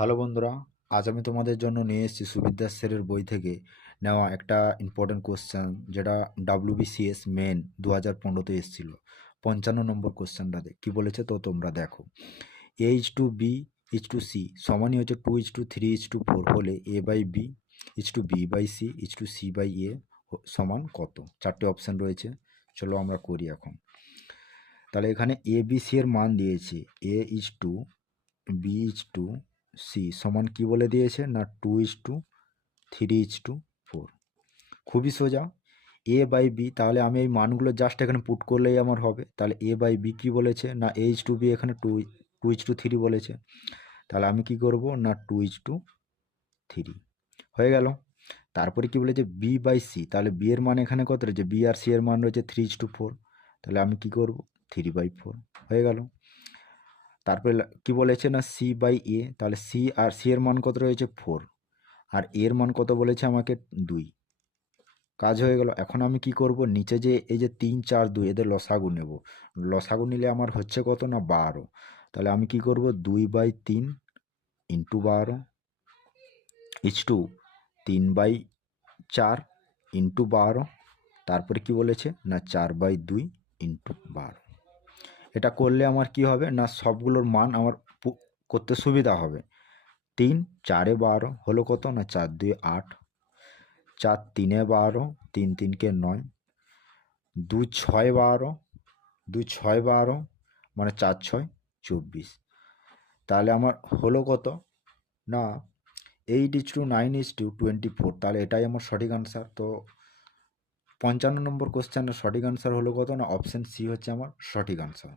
Hello বন্ধুরা, আজ আমি তোমাদের জন্য নিয়ে এসেছি সুবিদ্যাস স্যারের বই থেকে নেওয়া একটা ইম্পর্টেন্ট কোশ্চেন, যেটা WBCS মেন 2015-তে এসেছিলো। 55 নম্বর কোশ্চেনটাতে কী বলেছে তো তোমরা দেখো। A/B/C সমানই হচ্ছে 2:3:4 হলে A/B B/C C/A সমান কত? চারটে অপশান রয়েছে, চলো আমরা করি এখন। তাহলে এখানে ABC এর মান দিয়েছে A/B/C সমান কি বলে দিয়েছে না 2:3:4। খুবই সোজা। A/B, তাহলে আমি এই মানগুলো জাস্ট এখানে পুট করলেই আমার হবে। তাহলে A/B কি বলেছে না A/B এখানে 2:3 বলেছে। তাহলে আমি কি করব না 2:3 হয়ে গেল। তারপরে কি বলেছে B/C, তাহলে B এর মান এখানে কত রয়েছে, B আর C এর মান রয়েছে 3:4। তাহলে আমি কি করব 3/4 হয়ে গেল। তারপরে কি বলেছে না C/A, তাহলে C আর C এর মান কত রয়েছে 4, আর এর মান কত বলেছে আমাকে 2। কাজ হয়ে গেল। এখন আমি কি করব, নিচে যে এই যে 3 4 2 এদের লসাগু নেব। লসাগু নিলে আমার হচ্ছে কত না 12। তাহলে আমি কি করব 2/3 ইন্টু 12 ইচটু 3/4 ইন্টু 12। তারপরে কি বলেছে না 4/2 ইন্টু 12। এটা করলে আমার কি হবে না সবগুলোর মান আমার করতে সুবিধা হবে। 3 4 12 হলো কত না 4 2 8, 4 3 12, 3 3 9, 2 6 12, 2 6 12 মানে 4 6 24। তাহলে আমার হলো কত না 8:9:24। তাহলে এটাই আমার সঠিক আনসার। তো 55 নম্বর কোশ্চেনের সঠিক আনসার হলো কত না অপশান সি হচ্ছে আমার সঠিক আনসার।